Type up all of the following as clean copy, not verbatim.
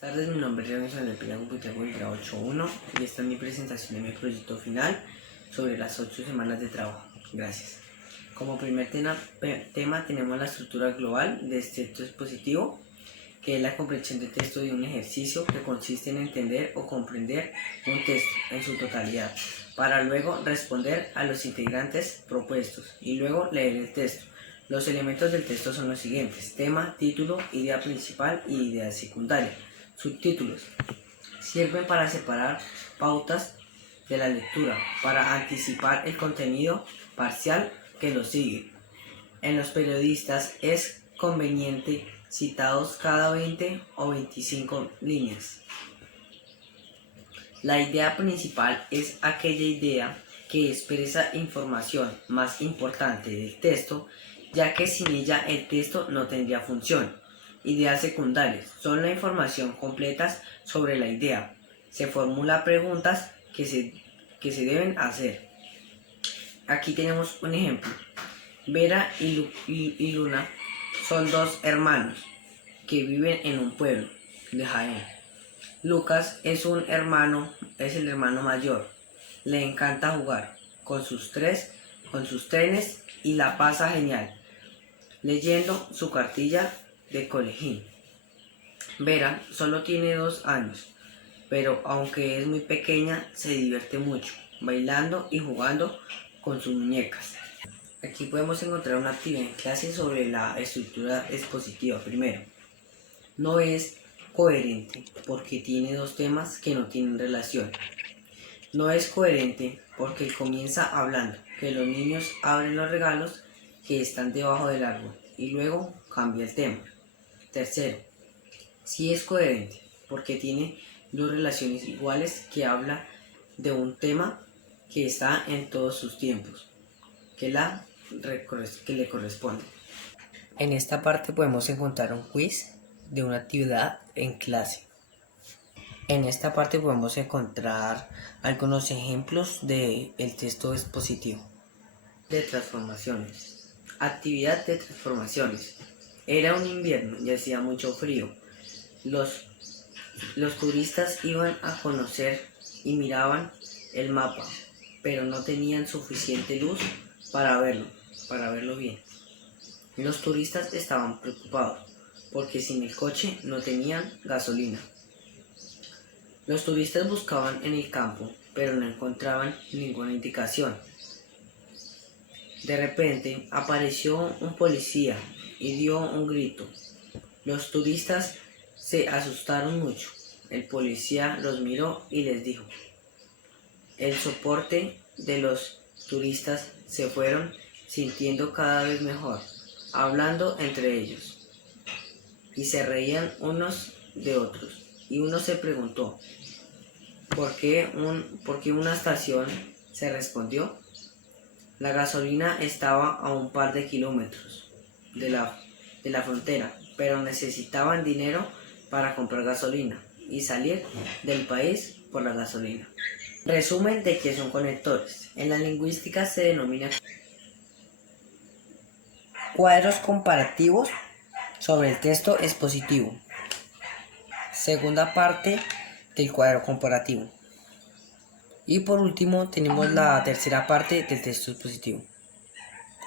Buenas tardes, mi nombre es Renzo del Pilar Gutiérrez del grado 8.1 y esta es mi presentación de mi proyecto final sobre las 8 semanas de trabajo. Gracias. Como primer tema tenemos la estructura global de este dispositivo, que es la comprensión de texto de un ejercicio que consiste en entender o comprender un texto en su totalidad, para luego responder a los integrantes propuestos y luego leer el texto. Los elementos del texto son los siguientes: tema, título, idea principal y idea secundaria. Subtítulos sirven para separar pautas de la lectura, para anticipar el contenido parcial que lo sigue. En los periodistas es conveniente citados cada 20 o 25 líneas. La idea principal es aquella idea que expresa información más importante del texto, ya que sin ella el texto no tendría función. Ideas secundarias son la información completa sobre la idea. Se formulan preguntas que se deben hacer. Aquí tenemos un ejemplo. Vera y Luna son dos hermanos que viven en un pueblo de Jaén. Lucas es el hermano mayor. Le encanta jugar con sus trenes y la pasa genial leyendo su cartilla de colegín. Vera solo tiene 2 años, pero aunque es muy pequeña, se divierte mucho, bailando y jugando con sus muñecas. Aquí podemos encontrar una actividad en clase sobre la estructura expositiva. Primero, no es coherente porque tiene 2 temas que no tienen relación. No es coherente porque comienza hablando que los niños abren los regalos que están debajo del árbol y luego cambia el tema. Tercero, sí es coherente porque tiene 2 relaciones iguales que habla de un tema que está en todos sus tiempos, que le corresponde. En esta parte podemos encontrar un quiz de una actividad en clase. En esta parte podemos encontrar algunos ejemplos del texto expositivo. De transformaciones. Actividad de transformaciones. Era un invierno y hacía mucho frío. Los turistas iban a conocer y miraban el mapa, pero no tenían suficiente luz para verlo bien. Los turistas estaban preocupados porque sin el coche no tenían gasolina. Los turistas buscaban en el campo, pero no encontraban ninguna indicación. De repente apareció un policía y dio un grito. Los turistas se asustaron mucho. El policía los miró y les dijo. El soporte de los turistas se fueron sintiendo cada vez mejor, hablando entre ellos, y se reían unos de otros. Y uno se preguntó, ¿por qué una estación? Se respondió. La gasolina estaba a un par de kilómetros de la frontera, pero necesitaban dinero para comprar gasolina y salir del país por la gasolina. Resumen de qué son conectores. En la lingüística se denomina cuadros comparativos sobre el texto expositivo. Segunda parte del cuadro comparativo. Y por último tenemos la tercera parte del texto expositivo,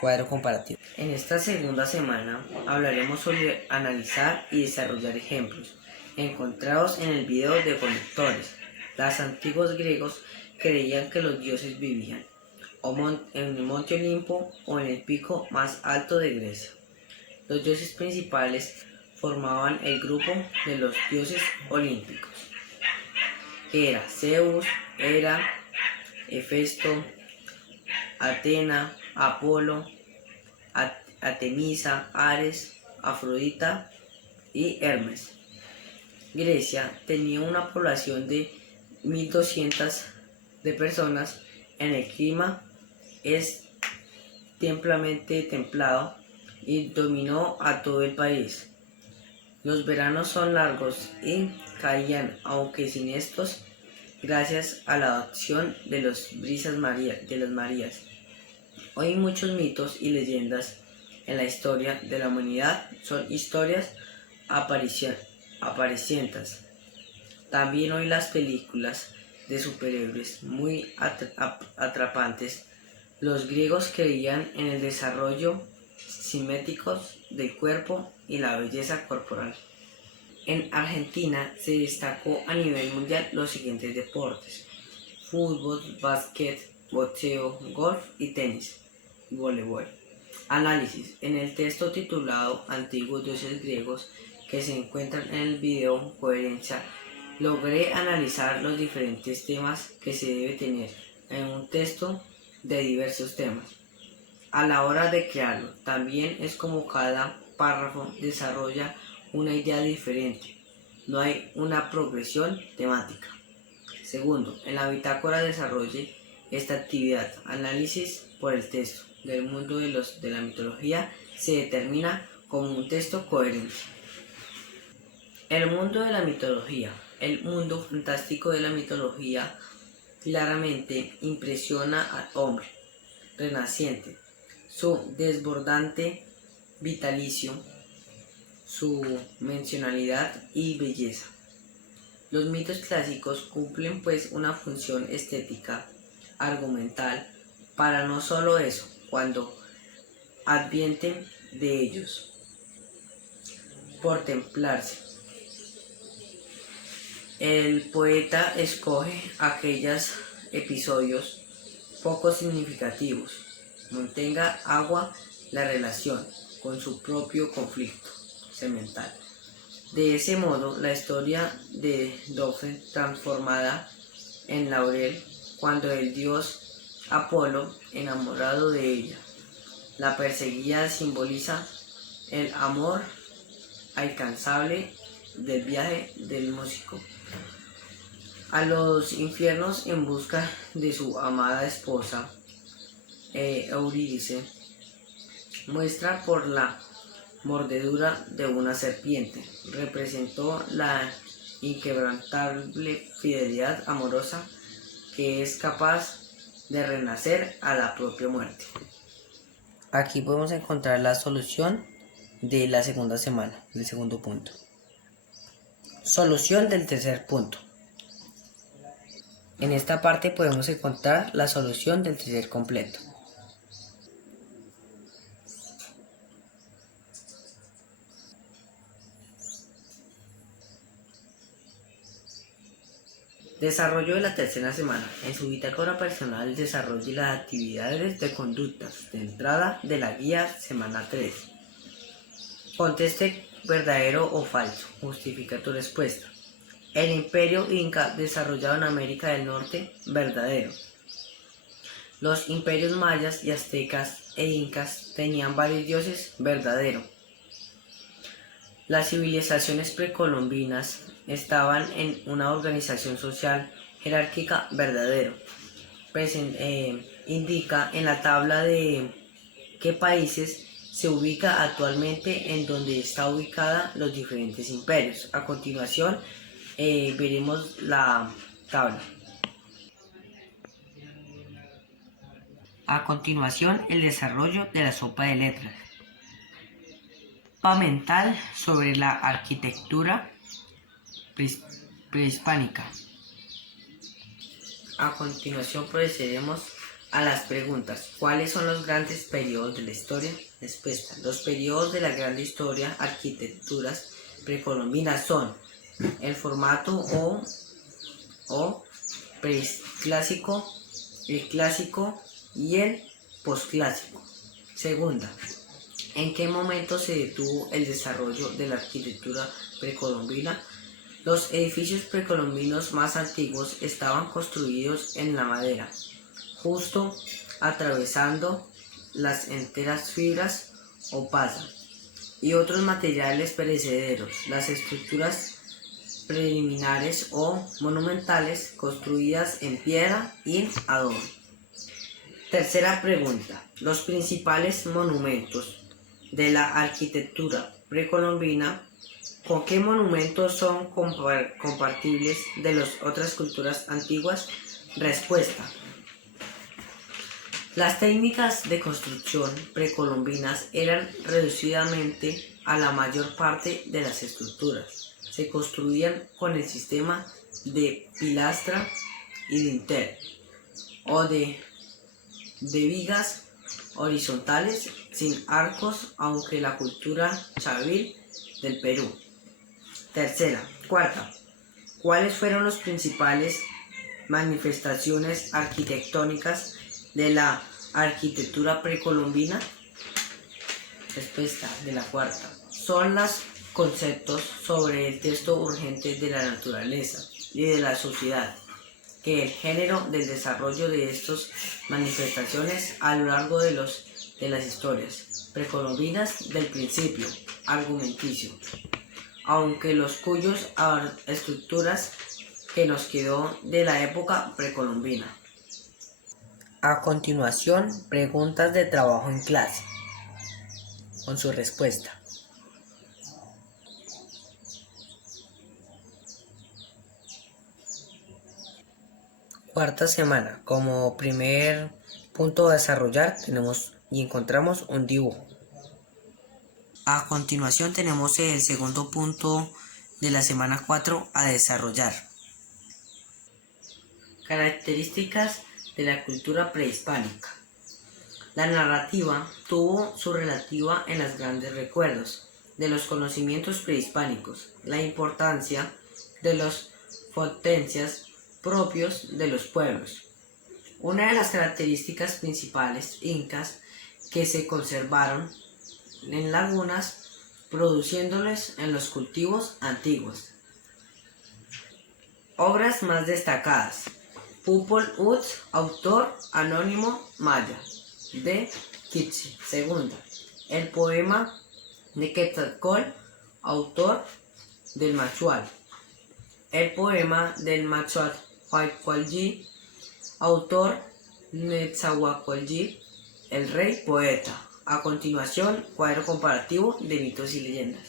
cuadro comparativo. En esta segunda semana hablaremos sobre analizar y desarrollar ejemplos encontrados en el video de conectores. Los antiguos griegos creían que los dioses vivían en el monte Olimpo o en el pico más alto de Grecia. Los dioses principales formaban el grupo de los dioses olímpicos, que era Zeus, Hera, Hefesto, Atena, Apolo, Artemisa, Ares, Afrodita y Hermes. Grecia tenía una población de 1.200 de personas. En el clima es templadamente templado y dominó a todo el país. Los veranos son largos y caían, aunque sin estos, gracias a la acción de las Marías. Hoy muchos mitos y leyendas en la historia de la humanidad son historias aparecientas También hoy las películas de superhéroes muy atrapantes. Los griegos creían en el desarrollo simétrico del cuerpo y la belleza corporal. En Argentina se destacó a nivel mundial los siguientes deportes: fútbol, básquet, boxeo, golf y tenis y voleibol. Análisis. En el texto titulado Antiguos dioses griegos, que se encuentra en el video Coherencia, logré analizar los diferentes temas que se debe tener en un texto de diversos temas. A la hora de crearlo, también es como cada párrafo desarrolla una idea diferente. No hay una progresión temática. Segundo, en la bitácora desarrolle esta actividad. Análisis por el texto del mundo de la mitología se determina como un texto coherente. El mundo de la mitología. El mundo fantástico de la mitología claramente impresiona al hombre renaciente. Su desbordante vitalicio, su mencionalidad y belleza. Los mitos clásicos cumplen pues una función estética, argumental, para no solo eso, cuando advienten de ellos, por templarse. El poeta escoge aquellos episodios poco significativos, mantenga agua la relación con su propio conflicto semental. De ese modo, la historia de Dafne transformada en laurel cuando el dios Apolo, enamorado de ella, la perseguía, simboliza el amor alcanzable del viaje del músico a los infiernos en busca de su amada esposa. Eurídice muestra por la mordedura de una serpiente, representó la inquebrantable fidelidad amorosa que es capaz de renacer a la propia muerte. Aquí podemos encontrar la solución de la segunda semana, del segundo punto. Solución del tercer punto. En esta parte podemos encontrar la solución del tercer completo. Desarrollo de la tercera semana. En su bitácora personal desarrolle las actividades de conductas de entrada de la guía semana 3. Conteste verdadero o falso. Justifica tu respuesta. El imperio inca desarrollado en América del Norte, verdadero. Los imperios mayas y aztecas e incas tenían varios dioses, verdadero. Las civilizaciones precolombinas estaban en una organización social jerárquica, verdadero. Indica en la tabla de qué países se ubica actualmente en donde está ubicada los diferentes imperios. A continuación veremos la tabla. A continuación, el desarrollo de la sopa de letras. Mapa mental sobre la arquitectura prehispánica. A continuación procederemos a las preguntas. ¿Cuáles son los grandes periodos de la historia? Respuesta. Los periodos de la gran historia arquitecturas precolombinas son el formato o preclásico, el clásico y el posclásico. Segunda. ¿En qué momento se detuvo el desarrollo de la arquitectura precolombina? Los edificios precolombinos más antiguos estaban construidos en la madera, justo atravesando las enteras fibras o pasa y otros materiales perecederos. Las estructuras preliminares o monumentales construidas en piedra y adobe. Tercera pregunta. Los principales monumentos de la arquitectura precolombina, ¿con qué monumentos son compatibles de las otras culturas antiguas? Respuesta. Las técnicas de construcción precolombinas eran reducidamente a la mayor parte de las estructuras. se construían con el sistema de pilastra y dintel o de vigas horizontales sin arcos, aunque la cultura chavil del Perú. Cuarta, ¿cuáles fueron las principales manifestaciones arquitectónicas de la arquitectura precolombina? Respuesta de la cuarta. Son los conceptos sobre el texto urgente de la naturaleza y de la sociedad, que el género del desarrollo de estas manifestaciones a lo largo de las historias precolombinas del principio argumenticio, aunque los cuyos estructuras que nos quedó de la época precolombina. A continuación, preguntas de trabajo en clase, con su respuesta. Cuarta semana. Como primer punto a desarrollar tenemos y encontramos un dibujo. A continuación tenemos el segundo punto de la semana 4 a desarrollar. Características de la cultura prehispánica. La narrativa tuvo su relativa en los grandes recuerdos de los conocimientos prehispánicos, la importancia de las potencias propios de los pueblos. Una de las características principales incas que se conservaron en lagunas, produciéndoles en los cultivos antiguos. Obras más destacadas. Popol Vuh, autor anónimo maya, de Kitsi. Segunda, el poema de Quetzalcóatl, autor del Machual. El poema del Machahualcoyotl, autor Netzahualcoyotl, el rey poeta. A continuación, cuadro comparativo de mitos y leyendas.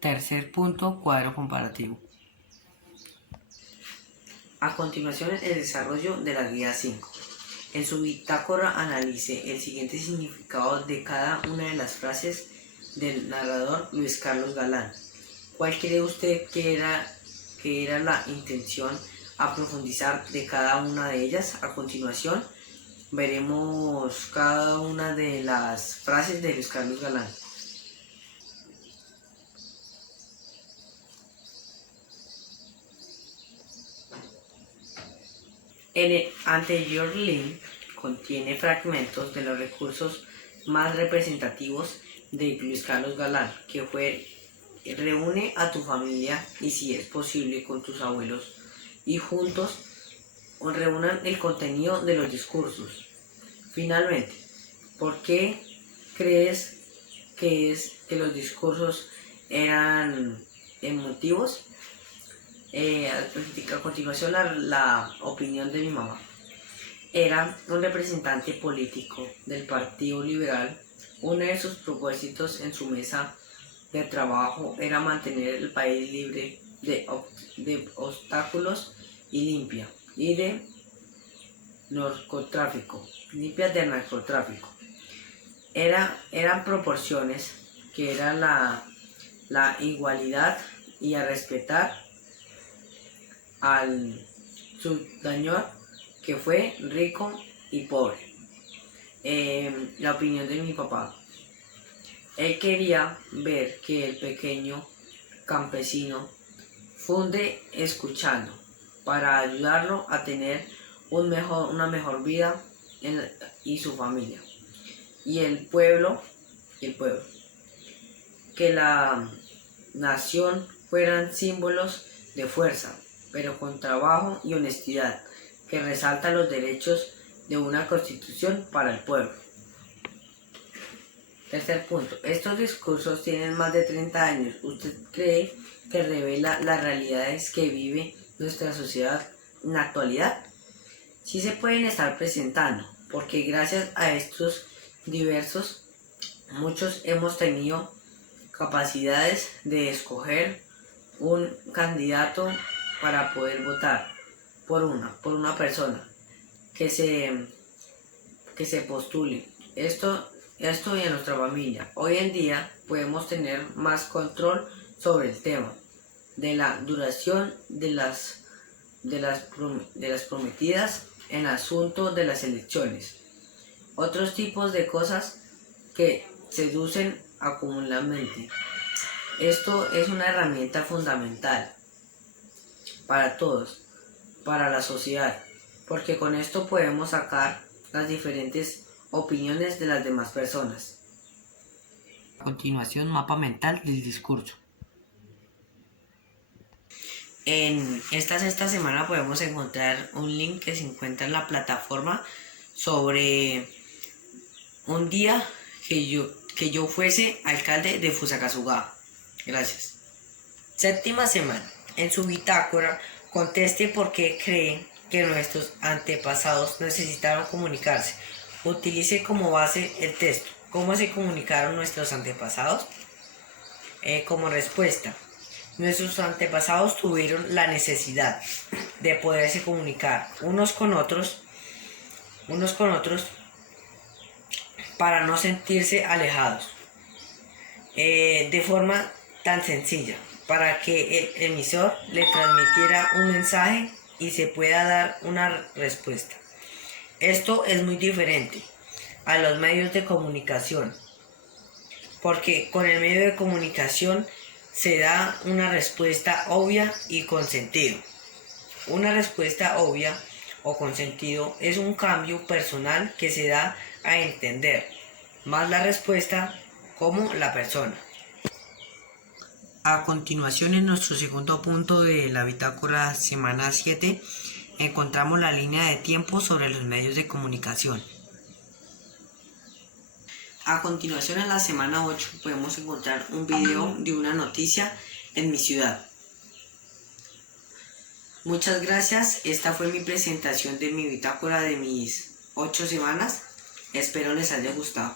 Tercer punto, cuadro comparativo. A continuación, el desarrollo de la guía 5. En su bitácora analice el siguiente significado de cada una de las frases del narrador Luis Carlos Galán. ¿Cuál cree usted que era la intención a profundizar de cada una de ellas? A continuación, veremos cada una de las frases de Luis Carlos Galán. El anterior link contiene fragmentos de los recursos más representativos de Luis Carlos Galán, que fue reúne a tu familia y, si es posible, con tus abuelos, y juntos reúnan el contenido de los discursos. Finalmente, ¿por qué crees que los discursos eran emotivos? A continuación, la opinión de mi mamá. Era un representante político del Partido Liberal. Uno de sus propósitos en su mesa de trabajo era mantener el país libre de obstáculos y limpia del narcotráfico. Eran proporciones que eran la igualdad y a respetar al ciudadano que fue rico y pobre. La opinión de mi papá. Él quería ver que el pequeño campesino funde escuchando para ayudarlo a tener una mejor vida y su familia. Y el pueblo, que la nación fueran símbolos de fuerza, pero con trabajo y honestidad, que resalta los derechos de una constitución para el pueblo. Tercer punto. Estos discursos tienen más de 30 años. ¿Usted cree que revela las realidades que vive nuestra sociedad en la actualidad? Sí se pueden estar presentando, porque gracias a estos diversos, muchos hemos tenido capacidades de escoger un candidato para poder votar por una persona que se postule. Esto y en nuestra familia. Hoy en día podemos tener más control sobre el tema de la duración de las prometidas en asunto de las elecciones. Otros tipos de cosas que seducen acumuladamente. Esto es una herramienta fundamental para todos, para la sociedad, porque con esto podemos sacar las diferentes opiniones de las demás personas. A continuación, mapa mental del discurso. En esta sexta semana podemos encontrar un link que se encuentra en la plataforma sobre un día que yo fuese alcalde de Fusagasugá. Gracias. Séptima semana. En su bitácora, conteste por qué cree que nuestros antepasados necesitaron comunicarse. Utilice como base el texto. ¿Cómo se comunicaron nuestros antepasados? Como respuesta, nuestros antepasados tuvieron la necesidad de poderse comunicar unos con otros para no sentirse alejados, de forma tan sencilla, para que el emisor le transmitiera un mensaje y se pueda dar una respuesta. Esto es muy diferente a los medios de comunicación, porque con el medio de comunicación se da una respuesta obvia y con sentido. Una respuesta obvia o con sentido es un cambio personal que se da a entender más la respuesta como la persona. A continuación, en nuestro segundo punto de la bitácora semana 7, encontramos la línea de tiempo sobre los medios de comunicación. A continuación, en la semana 8, podemos encontrar un video de una noticia en mi ciudad. Muchas gracias, esta fue mi presentación de mi bitácora de mis 8 semanas. Espero les haya gustado.